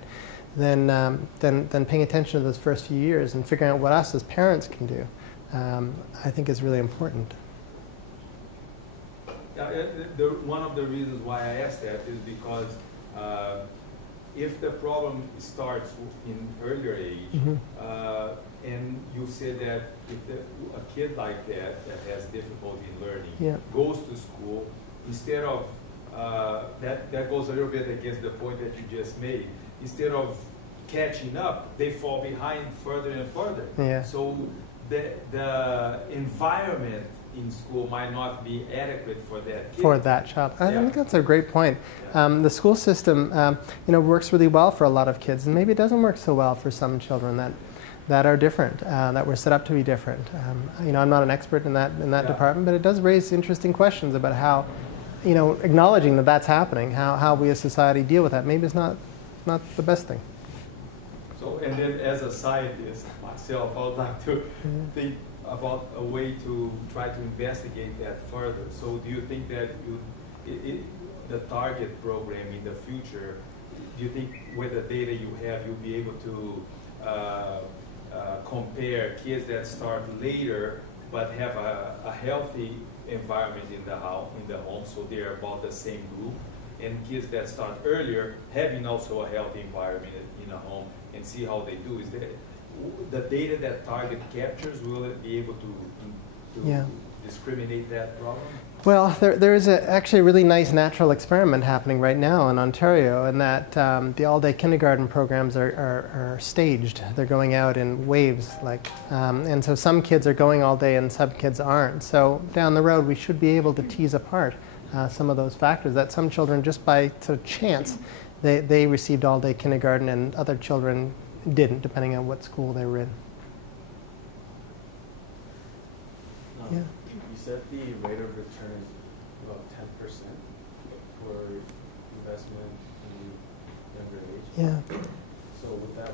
Then paying attention to those first few years and figuring out what us as parents can do, I think is really important. Yeah, one of the reasons why I asked that is because if the problem starts in earlier age, and you said that if a kid like that has difficulty in learning goes to school, instead of, that goes a little bit against the point that you just made, instead of catching up, they fall behind further and further. Yeah. So the environment in school might not be adequate for that kid. For that child. I think that's a great point. The school system you know, works really well for a lot of kids, and maybe it doesn't work so well for some children that are different, that were set up to be different. You know, I'm not an expert in that department, but it does raise interesting questions about how, you know, acknowledging that that's happening, how we as society deal with that. Maybe it's not the best thing. So, and then as a scientist myself, I would like to think, about a way to try to investigate that further. So do you think that the target program in the future, do you think with the data you have, you'll be able to compare kids that start later but have a healthy environment in the home, so they're about the same group, and kids that start earlier having also a healthy environment in a home, and see how they do? Is that the data that Target captures, will it be able to discriminate that problem? Well, there is actually a really nice natural experiment happening right now in Ontario, in that the all-day kindergarten programs are staged. They're going out in waves, and so some kids are going all day and some kids aren't. So down the road, we should be able to tease apart some of those factors, that some children, just by sort of chance, they received all-day kindergarten and other children didn't, depending on what school they were in. Yeah. You said the rate of return is about 10% for investment in younger age. Yeah. So with that,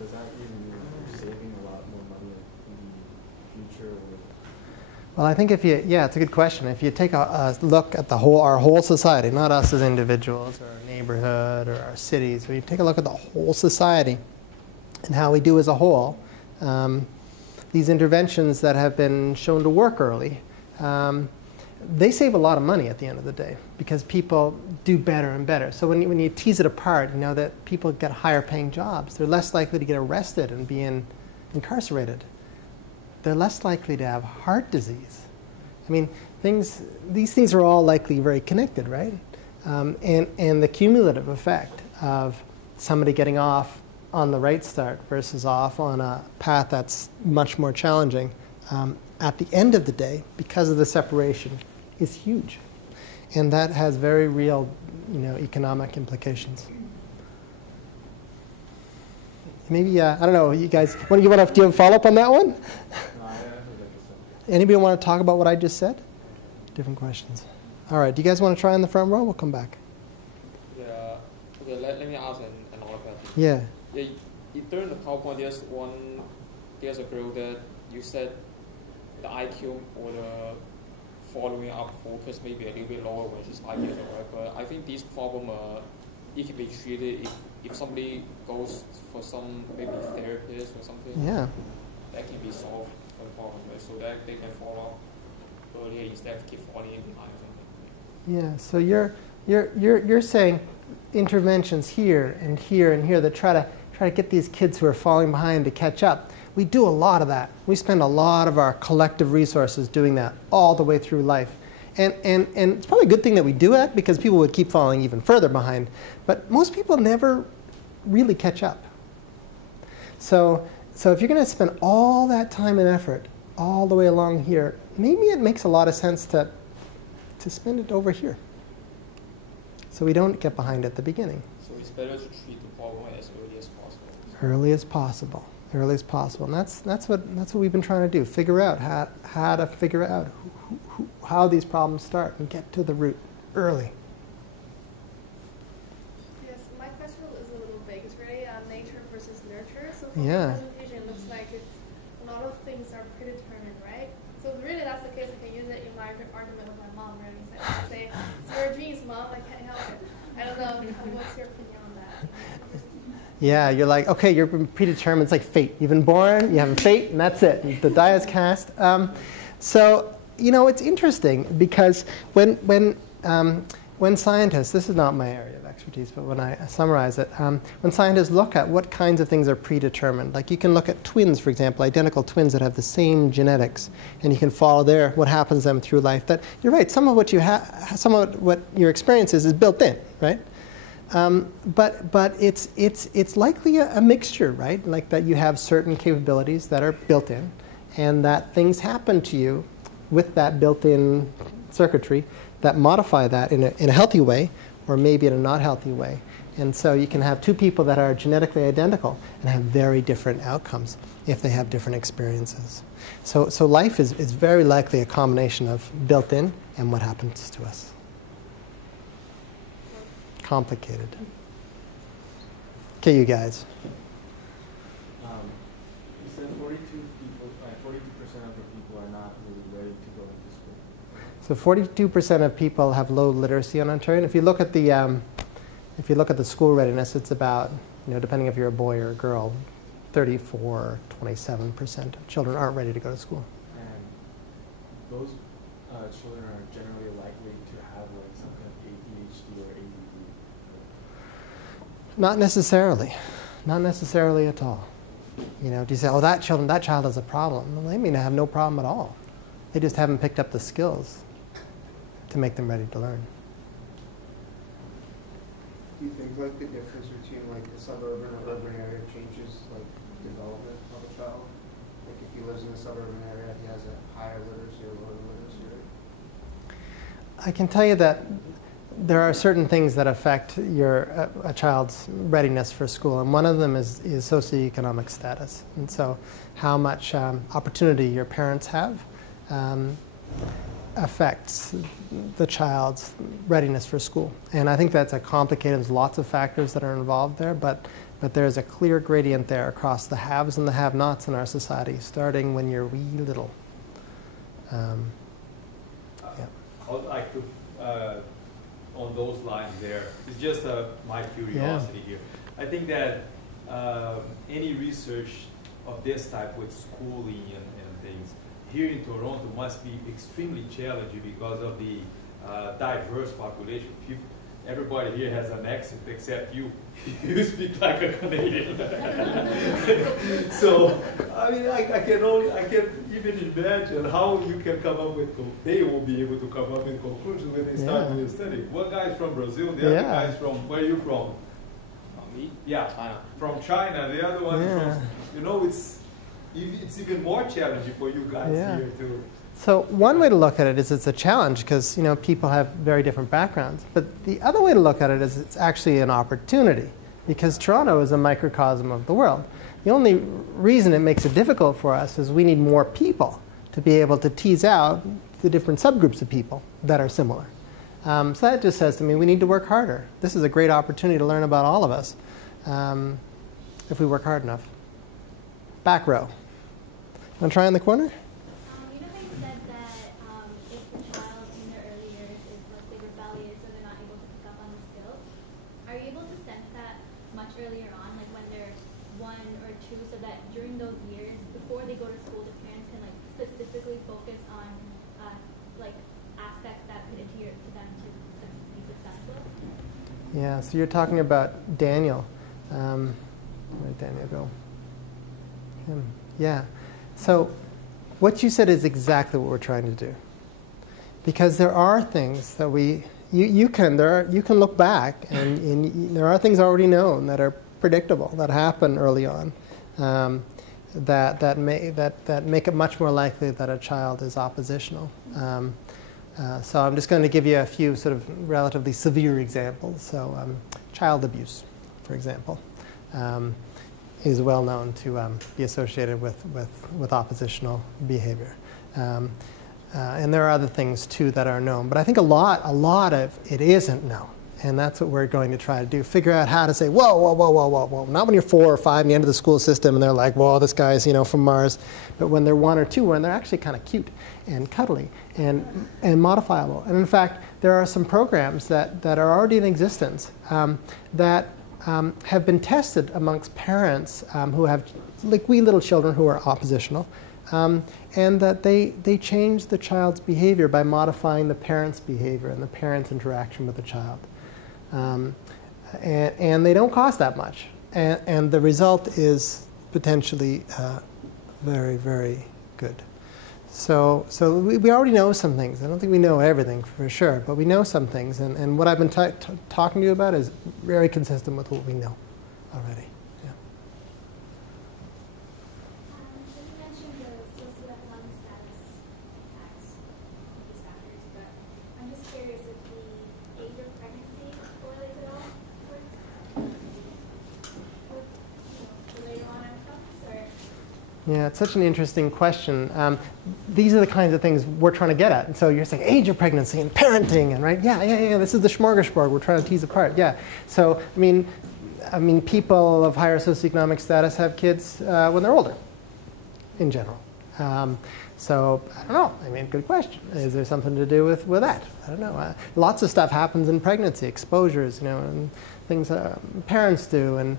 does that mean you're saving a lot more money in the future? Or? Well, I think it's a good question. If you take a look at our whole society, not us as individuals or our neighborhood or our cities, when you take a look at the whole society and how we do as a whole, these interventions that have been shown to work early, they save a lot of money at the end of the day because people do better and better. So when you tease it apart, you know that people get higher paying jobs. They're less likely to get arrested and be incarcerated. They're less likely to have heart disease. I mean, these things are all likely very connected, right? And the cumulative effect of somebody getting off on the right start versus off on a path that's much more challenging, at the end of the day, because of the separation, is huge. And that has very real, economic implications. Maybe, I don't know, you guys, do you have a follow-up on that one? Anybody want to talk about what I just said? Different questions. All right, do you guys want to try in the front row? We'll come back. Yeah, okay, let me ask another question. Yeah. Yeah, during the PowerPoint, there's a girl that you said the IQ or the following up focus may be a little bit lower when she's 5 years old, right? But I think this problem, it can be treated if somebody goes for some maybe therapist or something. Yeah. That can be solved for the problem, right? So that they can follow up earlier instead of keep falling in behind or something. Yeah. So you're saying interventions here and here and here that try to get these kids who are falling behind to catch up. We do a lot of that. We spend a lot of our collective resources doing that all the way through life. And it's probably a good thing that we do it, because people would keep falling even further behind. But most people never really catch up. So if you're going to spend all that time and effort all the way along here, maybe it makes a lot of sense to spend it over here, so we don't get behind at the beginning. So it's better to treat the problem as early as possible. Early as possible. Early as possible. And that's what we've been trying to do. Figure out how to figure out how these problems start and get to the root early. Yes, my question is a little vague. It's really nature versus nurture. So from the presentation, it looks like a lot of things are predetermined, right? So if really that's the case, I can use it in my argument with my mom, really. So I say, it's your genes, Mom, I can't help it. I don't know, what's your opinion on that? Yeah, you're like, okay, you're predetermined. It's like fate. You've been born, you have a fate, and that's it. The die is cast. So, it's interesting, because when scientists, this is not my area of expertise, but when I summarize it, when scientists look at what kinds of things are predetermined, like you can look at twins, for example, identical twins that have the same genetics, and you can follow what happens to them through life. That you're right, some of what your experience is built in, right? But it's likely a mixture, right? Like that you have certain capabilities that are built in, and that things happen to you with that built-in circuitry that modify that in a healthy way, or maybe in a not healthy way. And so you can have two people that are genetically identical and have very different outcomes if they have different experiences. So life is very likely a combination of built-in and what happens to us. Complicated. Okay, you guys. people, like 42% of the people are not really ready to go into school. So 42% of people have low literacy in Ontario. And if you look at the school readiness, it's about, depending if you're a boy or a girl, 34, 27% of children aren't ready to go to school. And those children are generally likely to have like some kind of ADHD or ADD. Not necessarily. Not necessarily at all. Do you say, oh, that child has a problem? Well, they may have no problem at all. They just haven't picked up the skills to make them ready to learn. Do you think like the difference between like the suburban or urban area changes like development of a child? Like if he lives in a suburban area, he has a higher literacy or lower literacy rate? I can tell you that there are certain things that affect a child's readiness for school, and one of them is socioeconomic status. And so how much opportunity your parents have affects the child's readiness for school. And I think that's a complicated, there's lots of factors that are involved there, but there's a clear gradient there across the haves and the have-nots in our society, starting when you're wee little. I would like to, on those lines there, it's just my curiosity here. I think that any research of this type with schooling and things here in Toronto must be extremely challenging because of the diverse population. Everybody here has an accent except you. You speak like a Canadian. So, I mean, I can even imagine how you can come up with, they will be able to come up with conclusions when they start doing study. One guy is from Brazil, the other guy is from, where are you from? Me? Yeah, China. From China, the other one is from, it's even more challenging for you guys here too. So one way to look at it is it's a challenge because people have very different backgrounds. But the other way to look at it is it's actually an opportunity because Toronto is a microcosm of the world. The only reason it makes it difficult for us is we need more people to be able to tease out the different subgroups of people that are similar. So that just says to me we need to work harder. This is a great opportunity to learn about all of us if we work hard enough. Back row. Want to try in the corner? You know how you said that if the child in their early years is, let's say, rebellious and they're not able to pick up on the skills, are you able to sense that much earlier on, like when they're 1 or 2, so that during those years, before they go to school, the parents can like specifically focus on like aspects that could adhere to them to be successful? Yeah, so you're talking about Daniel. Where did Daniel go? Him. Yeah. So what you said is exactly what we're trying to do. Because there are things that you can look back and there are things already known that are predictable, that happen early on, that make it much more likely that a child is oppositional. So I'm just going to give you a few sort of relatively severe examples. So child abuse, for example. Is well known to be associated with oppositional behavior. And there are other things too that are known. But I think a lot of it isn't known. And that's what we're going to try to do. Figure out how to say, whoa, whoa, whoa, whoa, whoa, whoa. Not when you're 4 or 5 and you enter the school system and they're like, whoa, this guy's from Mars. But when they're 1 or 2, when they're actually kind of cute and cuddly and modifiable. And in fact, there are some programs that are already in existence that have been tested amongst parents who have like wee little children who are oppositional, and that they change the child's behavior by modifying the parent's behavior and the parent's interaction with the child. And they don't cost that much. And the result is potentially very, very good. So we already know some things. I don't think we know everything for sure, but we know some things. And what I've been talking to you about is very consistent with what we know already. Yeah. So you mentioned the socioeconomic status impacts these factors, but I'm just curious if the age of pregnancy correlates at all with later on outcomes, or? Yeah, it's such an interesting question. These are the kinds of things we're trying to get at. And so you're saying age of pregnancy and parenting, and right? Yeah. This is the smorgasbord we're trying to tease apart. Yeah. So I mean, people of higher socioeconomic status have kids when they're older, in general. So I don't know. I mean, good question. Is there something to do with that? I don't know. Lots of stuff happens in pregnancy, exposures, and things parents do, and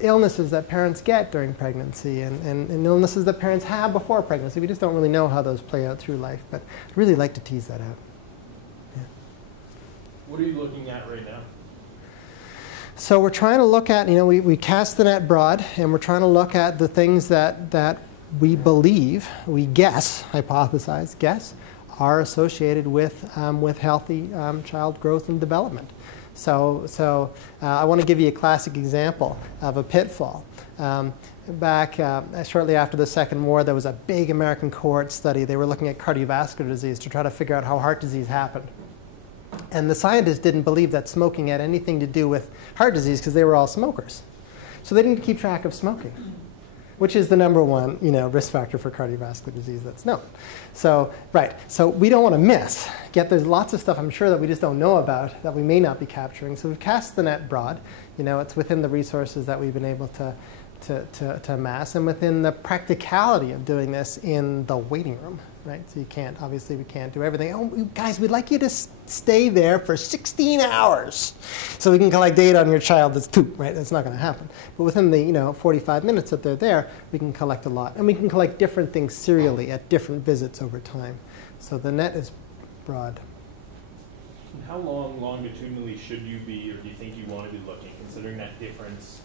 illnesses that parents get during pregnancy, and illnesses that parents have before pregnancy. We just don't really know how those play out through life, but I'd really like to tease that out. Yeah. What are you looking at right now? So we're trying to look at, we cast the net broad, and we're trying to look at the things that we believe, we guess, hypothesize, guess, are associated with healthy child growth and development. So I want to give you a classic example of a pitfall. Back shortly after the Second War, there was a big American cohort study. They were looking at cardiovascular disease to try to figure out how heart disease happened. And the scientists didn't believe that smoking had anything to do with heart disease because they were all smokers. So they didn't keep track of smoking, which is the #1 risk factor for cardiovascular disease that's known. So, right. So we don't want to miss. Yet there's lots of stuff I'm sure that we just don't know about that we may not be capturing. So we've cast the net broad. It's within the resources that we've been able to amass, and within the practicality of doing this in the waiting room, right? So obviously we can't do everything. Oh, guys, we'd like you to stay there for 16 hours so we can collect data on your child that's 2, right? That's not going to happen. But within the 45 minutes that they're there, we can collect a lot. And we can collect different things serially at different visits over time. So the net is broad. And how long longitudinally should you be, or do you think you want to be looking, considering that difference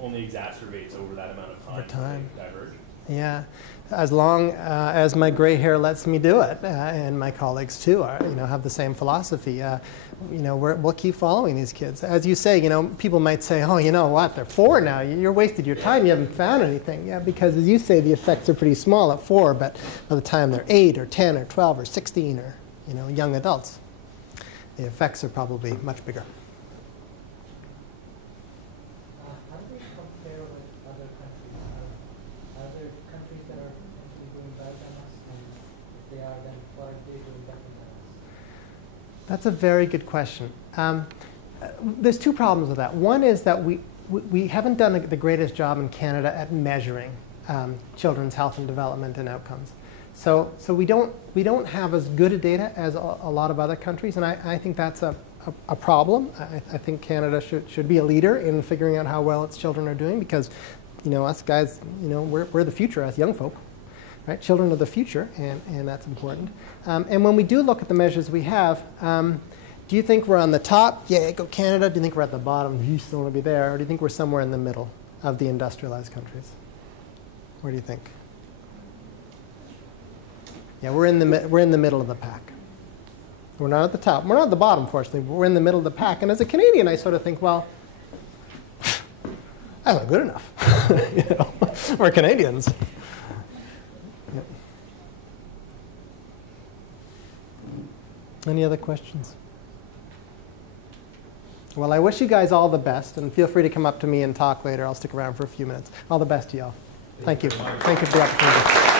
only exacerbates over that amount of time? Over time. Diverge? Yeah, as long as my gray hair lets me do it, and my colleagues too have the same philosophy. We'll keep following these kids. As you say, people might say, oh, you know what, they're 4 now. You're wasted your time. You haven't found anything. Yeah, because as you say, the effects are pretty small at 4, but by the time they're 8 or 10 or 12 or 16 or young adults, the effects are probably much bigger. That's a very good question. There's 2 problems with that. One is that we haven't done the greatest job in Canada at measuring children's health and development and outcomes. So we don't have as good a data as a lot of other countries, and I think that's a problem. I think Canada should be a leader in figuring out how well its children are doing, because us guys, we're the future as young folk. Right? Children are the future, and that's important. And when we do look at the measures we have, do you think we're on the top? Yeah, go Canada. Do you think we're at the bottom? You still want to be there. Or do you think we're somewhere in the middle of the industrialized countries? Where do you think? Yeah, we're in the middle of the pack. We're not at the top. We're not at the bottom, fortunately, but we're in the middle of the pack. And as a Canadian, I sort of think, well, that's not good enough. We're Canadians. Any other questions? Well, I wish you guys all the best, and feel free to come up to me and talk later. I'll stick around for a few minutes. All the best to y'all. Thank you. Thank you for the opportunity.